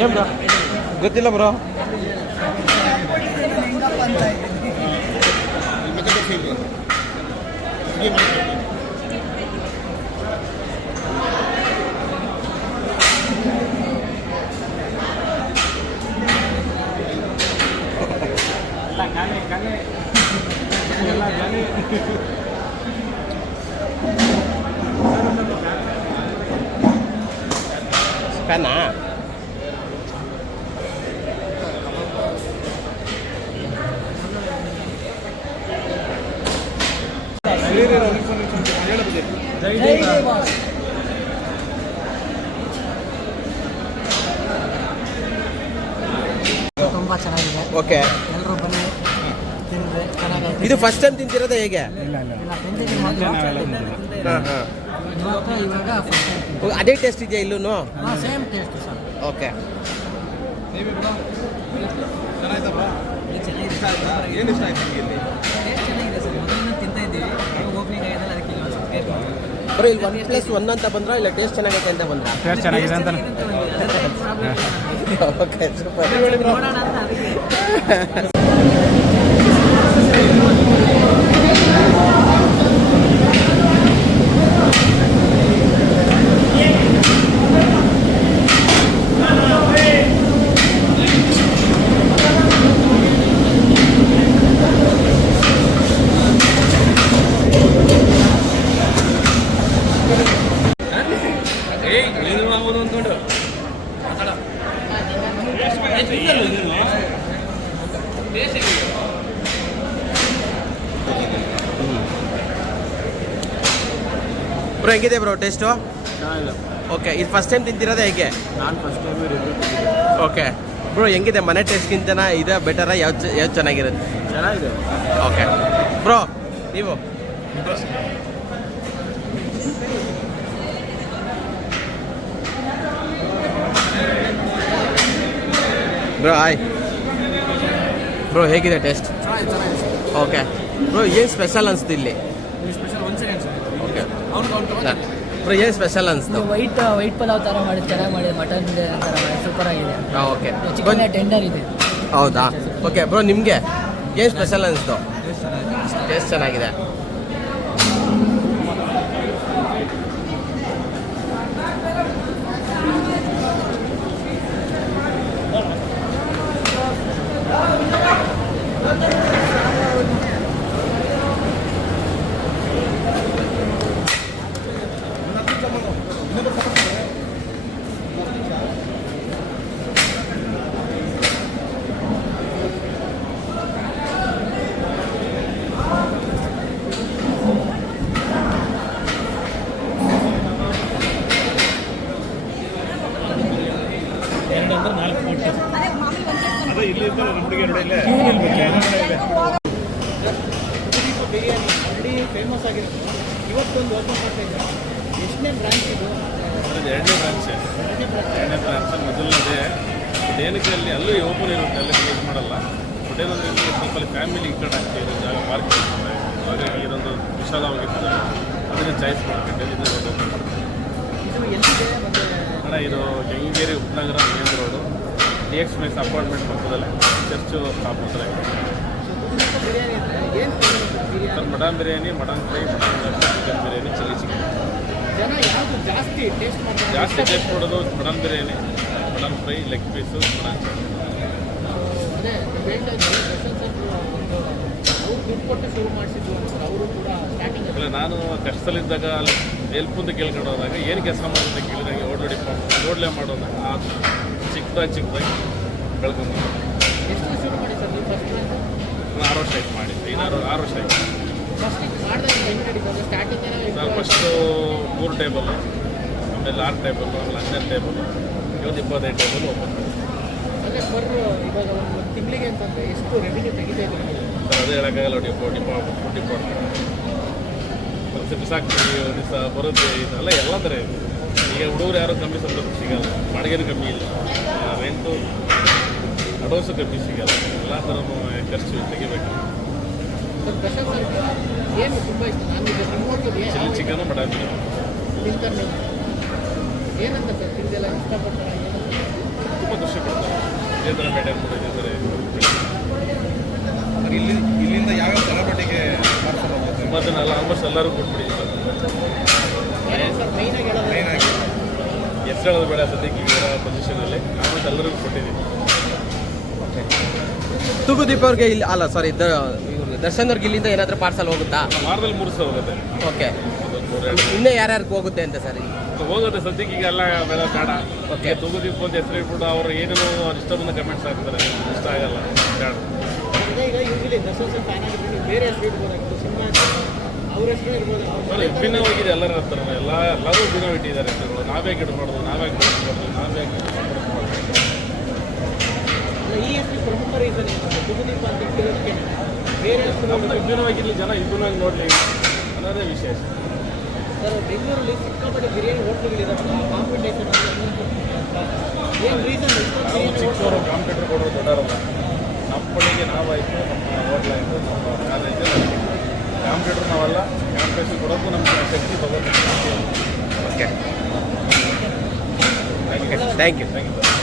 ಏನು ಬ್ರೋ ಗೊತ್ತಿಲ್ಲ ಬ್ರೋ. ಫ್ಯಾನಾ? ತುಂಬ ಚೆನ್ನಾಗಿದೆ. ಓಕೆ, ಎಲ್ಲರೂ ಬನ್ನಿ ತಿಂದ್ರೆ ಚೆನ್ನಾಗಿದೆ. ಇದು ಫಸ್ಟ್ ಟೈಮ್ ತಿಂತಿರೋದು ಹೇಗೆ? ಇವಾಗ ಅದೇ ಟೇಸ್ಟ್ ಇದೆಯಾ ಇಲ್ಲೂ? Same taste sir. ಓಕೆ, ಏನು ಇಷ್ಟ ಆಯ್ತು ನಿಮಗೆ? ಟೇಸ್ಟ್ ಚೆನ್ನಾಗಿದೆ ಸರ್. ಮೊದಲಿಂದ ತಿಂತಾ ಇದ್ದೀವಿ, ಓಪನಿಂಗ್ ಆಗಿದ್ದಲ್ಲ, ಅದಕ್ಕೆ ಇಲ್ಲಿ ಒಂದು ಟೇಸ್ಟ್ ಬರೀ ಇಲ್ಲಿ 1+1 ಅಂತ ಬಂದ್ರ ಇಲ್ಲ ಟೇಸ್ಟ್ ಚೆನ್ನಾಗೈತೆ ಅಂತ ಬಂದ್ರ? ಟೇಸ್ಟ್ ಚೆನ್ನಾಗಿದೆ ಅಂತ. Okay, super. ನೋಡೋಣ ಅಂತ ಅದಕ್ಕೆ. ಬ್ರೋ ಹೆಂಗಿದೆ ಬ್ರೋ ಟೇಸ್ಟು? ಓಕೆ, ಇದು ಫಸ್ಟ್ ಟೈಮ್ ತಿಂತಿರೋದೇ ಹೇಗೆ? ನಾನು first time review. Okay bro, ಹೆಂಗಿದೆ ಮನೆ ಟೇಸ್ಟ್ಗಿಂತನ ಇದೆ ಬೆಟರಾ? ಯಾವ್ದು ಚೆನ್ನಾಗಿರುತ್ತೆ? ಚೆನ್ನಾಗಿದೆ. ಓಕೆ ಬ್ರೋ, ನೀವು ಬ್ರೋ ಹಾಯ್ ಬ್ರೋ, ಹೇಗಿದೆ ಟೇಸ್ಟ್? ಓಕೆ ಬ್ರೋ, ಏನು ಸ್ಪೆಷಲ್ ಅನಿಸ್ತು ಇಲ್ಲಿ? ಸ್ಪೆಷಲ್ ಒಂದು ಸೆಕೆಂಡ್ ಸರ್. ಓಕೆ ಬ್ರೋ, ಏನು ಸ್ಪೆಷಲ್ ಅನಿಸ್ತು? ವೈಟ್ ಪಲಾವ್ ಥರ ಮಾಡಿ ಚೆನ್ನಾಗಿ ಮಾಡಿ, ಮಟನ್ ಥರ ಮಾಡಿ ಸೂಪರ್ ಆಗಿದೆ. ಓಕೆ, ಚಿಕನ್ ಟೆಂಡರ್ ಇದೆ. ಹೌದಾ? ಓಕೆ ಬ್ರೋ, ನಿಮಗೆ ಏನು ಸ್ಪೆಷಲ್ ಅನಿಸ್ತು? ಟೇಸ್ಟ್ ಚೆನ್ನಾಗಿದೆ. ಹುಡುಗಿ ನೋಡಿ ಇಲ್ಲೇ ಸುದೀಪ ಬಿರಿಯಾನಿ ಆಲ್ರೆಡಿ ಫೇಮಸ್ ಆಗಿರೋದು ಇವತ್ತೊಂದು ಓಪನ್ ಮಾಡ್ತಾ ಇದ್ದಾರೆ. ಎಷ್ಟನೇ ಬ್ರಾಂಚ್ ಇದು? ಎರಡನೇ ಬ್ರಾಂಚ್ ಮೊದಲನೇದೇ. ಬಟ್ ಏನಕ್ಕೆ ಅಲ್ಲಿ ಅಲ್ಲೂ ಓಪನ್ ಇರುತ್ತೆ, ಅಲ್ಲಿ ಕ್ಲೋಸ್ ಮಾಡಲ್ಲ. ಬಟ್ ಏನಂದರೆ ಇಲ್ಲಿ ಸ್ವಲ್ಪ ಅಲ್ಲಿ ಫ್ಯಾಮಿಲಿ ಕಡೆ ಆಗ್ತಿದೆ ಜಾಗ, ಪಾರ್ಕಿಂಗ್ ಹಾಗಾಗಿ ಇದೊಂದು ವಿಶಾಲವಾಗಿರ್ತದೆ. ಅದನ್ನು ಚಾಯ್ಸ್ ಮಾಡ್ಕೊಂಡು ಇದು ಎಲ್ಲಿದೆ ಮತ್ತು ಅಣ್ಣ ಇದು ಗಂಗೇರಿ ಉಪನಗರ main road, DX Max apartment ಪಕ್ಕದಲ್ಲೇ ಚರ್ಚು ಸ್ಟಾಪ್ ಹತ್ರ ಇದೆ. ಸುದೀಪ ಬಿರಿಯಾನಿ ಅಂದರೆ ಏನು biryani? Sir mutton biryani, mutton fry, chicken biryani, chilli chicken. ಜನ ಯಾವುದು ಜಾಸ್ತಿ ಟೇಸ್ಟ್ ಮಾಡ್ತಾರೆ? ಜಾಸ್ತಿ ಟೇಸ್ಟ್ ಮಾಡೋದು mutton biryani, mutton fry, leg piece, mutton chicken. ಅದೇ ನೀವು ಹೇಳ್ತಾ ಇದ್ದೀವಿ ದರ್ಶನ್ ಸರ್ ಒಂದು ಅವ್ರು ದುಡ್ಡು ಕೊಟ್ಟು ಶುರು ಮಾಡಿಸಿದ್ದು ಅಂತ ಅವರು ಕೂಡ ಸ್ಟಾರ್ಟಿಂಗ್ ಇಲ್ಲ, ನಾನು ಕಷ್ಟದಲ್ಲಿದ್ದಾಗ ಅಲ್ಲಿ ಹೆಲ್ಪ್ ಅಂತ ಕೇಳ್ಕೊಂಡು ಹೋದಾಗ ಏನು ಕೆಲಸ ಮಾಡೋದು ಕೇಳಿದಾಗ ಓಡ್ಲೆ ಮಾಡೋದಾಗ ಆ ಚಿಕ್ಕದಾಗಿ ಬೆಳ್ಕೊಂಡು ಎಷ್ಟು ಶುರು ಮಾಡಿ ಸರ್ ನೀವು ಫಸ್ಟ್ ನಾನು 6 ವರ್ಷ ಆಯ್ತು ಮಾಡಿ, 6 ವರ್ಷ ಆಯ್ತು. ಫಸ್ಟ್ ಮಾಡಿದಾಗ ಹೆಂಗೆ ನಡೀತದೆ ಸ್ಟಾರ್ಟಿಂಗ್ ಸರ್ ಫಸ್ಟು 3 ಟೇಬಲ್, ಆಮೇಲೆ 6 ಟೇಬಲ್, ಆಮೇಲೆ 12 ಟೇಬಲ್, ಇವತ್ತು 25 ಟೇಬಲ್ ಓಪನ್ ಮಾಡಿ. ಅಂದರೆ ಇವಾಗ ಒಂದು ತಿಂಗಳಿಗೆ ಅಂತಂದರೆ ಎಷ್ಟು ರೆವಿನ್ಯೂ ತೆಗಿತಾ ಇದ್ದಾರೆ? ಸರ್ ಅದೇ ಹೇಳೋಕ್ಕಾಗಲ್ಲ. ಡಿಪಾರ್ಟ್ ಮತ್ತೆ ಬಿಸಾಕ್ತೀವಿ, ಒಂದು ದಿವಸ ಬರುತ್ತೆ, ಇದೆಲ್ಲ ಎಲ್ಲ ಥರ ಇದೆ. ಈಗ ಹುಡುಗರು ಯಾರು ಕಮ್ಮಿ ಸಂಬಳ ಸಿಗಲ್ಲ, ಬಾಡಿಗೆನೂ ಕಮ್ಮಿ ಇಲ್ಲ, ರೆಂಟು ಅಡ್ವಾನ್ಸು ಕಮ್ಮಿ ಸಿಗಲ್ಲ, ಎಲ್ಲ ಥರನೂ ಖರ್ಚು ತೆಗಿಬೇಕು. ಸರ್ ದರ್ಶನ್ ಸರ್ ಏನು ತುಂಬ ಇಷ್ಟ ನಾನು ನಿಮ್ಮೊಟ್ಟು ಚಿಲ್ಲಿ ಚಿಕನು, ಮಟನ್ ಬಿರಿಯಾನಿ ತಿಂತಾರೆ ನೀವು ಏನಂತ ಸರ್ ತಿಂದೆಲ್ಲ ಇಷ್ಟಪಡ್ತಾರೆ? ತುಂಬ ಖುಷಿ ಪಡ್ತಾರೆ. ಇದೇ ಥರ ಮೇಂಟೈನ್ ಮಾಡಿ, ಇದೇ ಥರ ಇಲ್ಲಿಂದ ಯಾವ್ಯಾವ ಸೆಲೆಬ್ರಿಟಿಗೆ ಪಾರ್ಸಲ್ ಹೋಗುತ್ತೆ? ತುಂಬ ಜನ ಎಲ್ಲ ಆಲ್ಮೋಸ್ಟ್ ಎಲ್ಲರೂ ಕೊಟ್ಬಿಟ್ಟಿದ್ದೀವಿ ಏನೇನು ಸರ್ ಮೈನಾಗಿ ಹೇಳೋದು? ಮೇಯ್ನಾಗಿ ಎಷ್ಟು ಹೇಳೋದು ಬೇಡ, ಸದ್ಯಕ್ಕೆ ಈಗ ಪೊಸಿಷನಲ್ಲಿ ಆಲ್ಮೋಸ್ಟ್ ಎಲ್ಲರಿಗೂ ಕೊಟ್ಟಿದ್ದೀವಿ. ತೂಗುದೀಪ್ ಅವ್ರಿಗೆ ಇಲ್ಲಿ ಅಲ್ಲ ಸಾರಿ ದರ್ಶನ್ ಅವ್ರಿಗೆ ಇಲ್ಲಿಂದ ಏನಾದರೂ ಪಾರ್ಸಲ್ ಹೋಗುತ್ತಾ? ವಾರದಲ್ಲಿ 3 ದಿವಸ ಹೋಗುತ್ತೆ. ಓಕೆ, ಅದೊಂದು 3-2 ಇನ್ನೂ ಯಾರ್ಯಾರಿಗೆ ಹೋಗುತ್ತೆ ಅಂತ ಸರ್? ಹೋಗುತ್ತೆ ಸದ್ಯಕ್ಕೆ ಈಗ ಎಲ್ಲ ಬೇಡ ಬೇಡ. ಓಕೆ. ತೂಗುದೀಪ್ ಅಂತ ಹೆಸರು ಇಟ್ಬಿಟ್ಟು ಅವರು ಏನೇನೋ ಇಷ್ಟ ಬಂದ ಕಮೆಂಟ್ಸ್ ಹಾಕ್ತಾರೆ, ಇಷ್ಟ ಆಗಲ್ಲ ಬೇಡ. ಈಗ ಯೂಶಲಿ ದರ್ಶನ್ ಸರ್ ಫ್ಯಾನ್ ಆಗಿದ್ರೆ ನೀವು ಬೇರೆ ಹೆಸರು ಇಡ್ಬೋದಾಗಿತ್ತು, ಸಿನಿಮಾ ಅವ್ರ ಹೆಸರು ಇರ್ಬೋದು. ನೋಡಿ ವಿಭಿನ್ನವಾಗಿದೆ ಎಲ್ಲರ ಹತ್ರ, ಎಲ್ಲರೂ ವಿಭಿನ್ನ ಇಟ್ಟಿದ್ದಾರೆ ಹೆಸರುಗಳು. ನಾವೇ ಇಡ್ಬಾರ್ದು, ನಾವೇ ಬೆಳೆಸ್ಬಾರ್ದು, ನಾವೇ ಈ ಹೆಸರು ಪ್ರಮುಖ ರೀಸನ್ ಏನು? ಸುದೀಪ ಅಂತ ಇಟ್ಟಿರೋದಕ್ಕೆ ಬೇರೆ ಹೆಸರು ನಮ್ಮದು ವಿಭಿನ್ನವಾಗಿರಲಿ, ಜನ ವಿಭಿನ್ನವಾಗಿ ನೋಡಲಿ ಅನ್ನೋದೇ ವಿಶೇಷ. ಸರ್ ಬೆಂಗಳೂರಲ್ಲಿ ಸಿಕ್ಕಾಪಟ್ಟೆ ಬಿರಿಯಾನಿ ಹೋಟ್ಲುಗಳಿದಾವೆ, ಕಾಂಪಿಟೇಷನ್ ಏನು ರೀಸನ್? ನಾವು ಚಿಕ್ಕವರು ಕಾಂಪಿಟೇಟರ್ ಕೊಡೋರು ದೊಡ್ಡವರಲ್ಲ. ನಮ್ಮ ಪಡೆಗೆ ನಾವಾಯಿತು, ನಮ್ಮ ಹೋಟ್ಲಾಯಿತು, ನಮ್ಮ ಕಾಲೇಜು ಕಾಂಪಿಟೇಟರ್ ನಾವಲ್ಲ. ಕಾಂಪಿಟೇಷನ್ ಕೊಡೋಕ್ಕೂ ನಮ್ಮ ಶಕ್ತಿ ತಗೋಬೇಕು. Okay, thank you. Thank you sir.